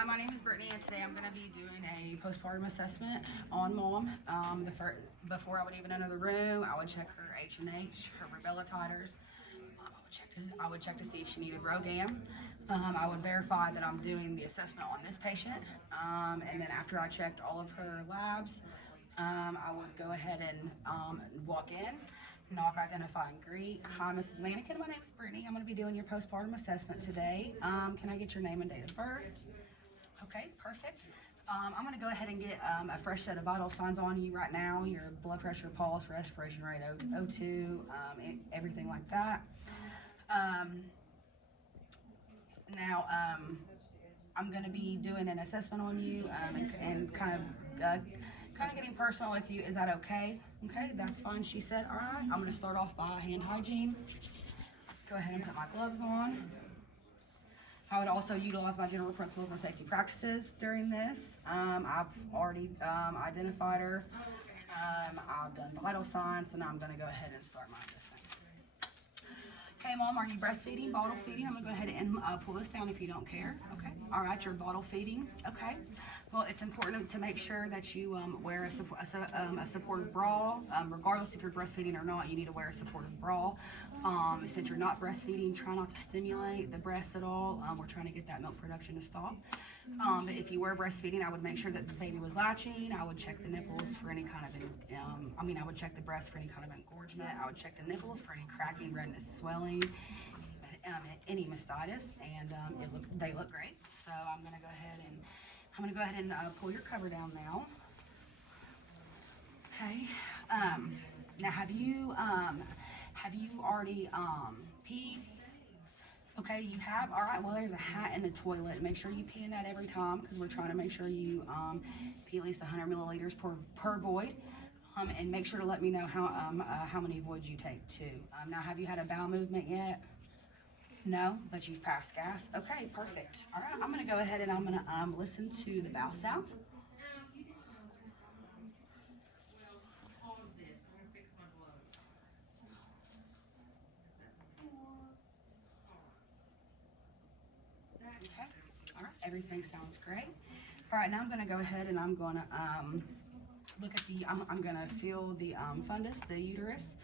Hi, my name is Brittany, and today I'm going to be doing a postpartum assessment on Mom. Before I would even enter the room, I would check her H&H, her rubella titers. I would check to see if she needed RhoGAM. I would verify that I'm doing the assessment on this patient, and then after I checked all of her labs, I would go ahead and walk in, knock, identify, and greet. Hi, Mrs. Mannequin. My name is Brittany. I'm going to be doing your postpartum assessment today. Can I get your name and date of birth? Okay, perfect. I'm going to go ahead and get a fresh set of vital signs on you right now. Your blood pressure, pulse, respiration rate, O2, everything like that. Now, I'm going to be doing an assessment on you and kind of getting personal with you. Is that okay? Okay, that's fine. She said, all right. I'm going to start off by hand hygiene. Go ahead and put my gloves on. I would also utilize my general principles and safety practices during this. I've already identified her. I've done vital signs, so now I'm going to go ahead and start my assessment. Okay, Mom, are you breastfeeding, bottle feeding? I'm going to go ahead and pull this down if you don't care. Okay. All right, you're bottle feeding. Okay. Well, it's important to make sure that you wear a supportive bra. Regardless if you're breastfeeding or not, you need to wear a supportive bra. Since you're not breastfeeding, try not to stimulate the breasts at all. We're trying to get that milk production to stop. But if you were breastfeeding, I would make sure that the baby was latching. I would check the nipples for any kind of, I would check the breast for any kind of engorgement. I would check the nipples for any cracking, redness, swelling, any mastitis, and they look great. So I'm going to go ahead and pull your cover down now. Okay. Now have you already peed? Okay, you have. All right. Well, there's a hat in the toilet. Make sure you pee in that every time because we're trying to make sure you pee at least 100 milliliters per void. And make sure to let me know how many voids you take too. Now, have you had a bowel movement yet? No, but you've passed gas. Okay, perfect. All right, I'm going to go ahead and I'm going to listen to the bowel sounds. Okay. All right, everything sounds great. All right, now I'm going to go ahead and I'm going to look at I'm going to feel the fundus, the uterus.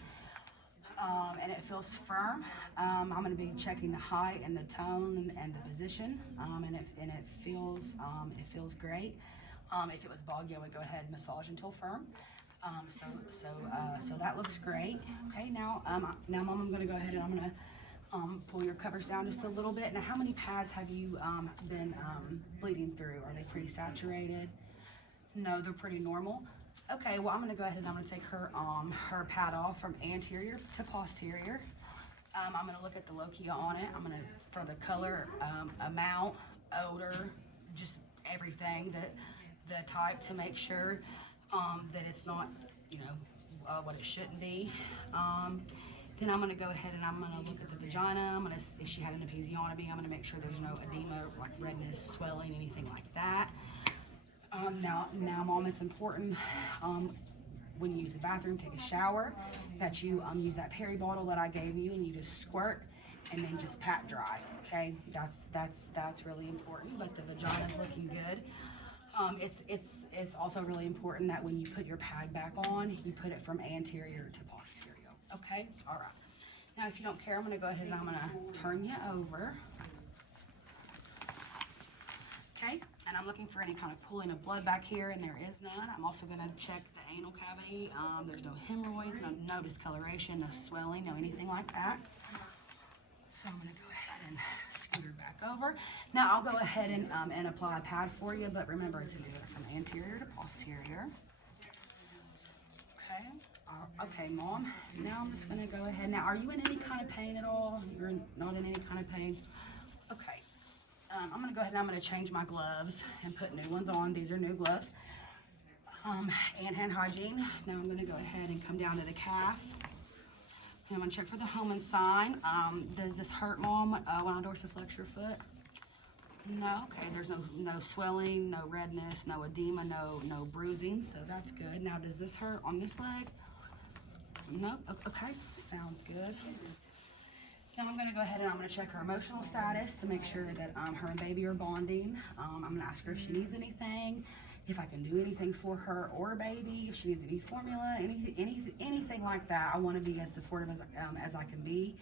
And it feels firm. I'm going to be checking the height and the tone and the position, and it feels great. If it was boggy, I would go ahead and massage until firm. So that looks great. Okay, now Mom, I'm going to go ahead and I'm going to pull your covers down just a little bit. Now, how many pads have you been bleeding through? Are they pretty saturated? No, they're pretty normal. Okay, well, I'm going to go ahead and I'm going to take her pad off from anterior to posterior. I'm going to look at the lochia on it. I'm going to, for the color, amount, odor, just everything, the type, to make sure that it's not, what it shouldn't be. Then I'm going to go ahead and I'm going to look at the vagina. I'm going to, if she had an episiotomy, I'm going to make sure there's no edema, like redness, swelling, anything like that. Now, Mom, it's important when you use the bathroom, take a shower, that you use that peri bottle that I gave you, and you just squirt and then just pat dry. Okay, that's really important. But the vagina's looking good. It's also really important that when you put your pad back on, you put it from anterior to posterior. Okay, all right. Now, if you don't care, I'm going to go ahead and I'm going to turn you over. Okay, and I'm looking for any kind of pooling of blood back here, and there is none. I'm also going to check the anal cavity. There's no hemorrhoids, no discoloration, no swelling, no anything like that. So I'm going to go ahead and scoot her back over. Now I'll go ahead and apply a pad for you, but remember to do it from anterior to posterior. Okay. Okay, Mom. Now I'm just going to go ahead. Now, are you in any kind of pain at all? You're not in any kind of pain? Okay. I'm going to go ahead and I'm going to change my gloves and put new ones on. These are new gloves. And hand hygiene. Now I'm going to go ahead and come down to the calf. And I'm going to check for the Homan sign. Does this hurt, Mom, when I dorsiflex your foot? No? Okay, there's no swelling, no redness, no edema, no bruising, so that's good. Now, does this hurt on this leg? No? Okay, sounds good. Now I'm gonna go ahead and I'm gonna check her emotional status to make sure that her and baby are bonding. I'm gonna ask her if she needs anything, if I can do anything for her or baby, if she needs any formula, anything like that. I want to be as supportive as I can be.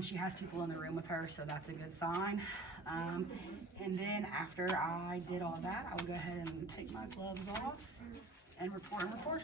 She has people in the room with her, so that's a good sign. And then after I did all that, I will go ahead and take my gloves off and report.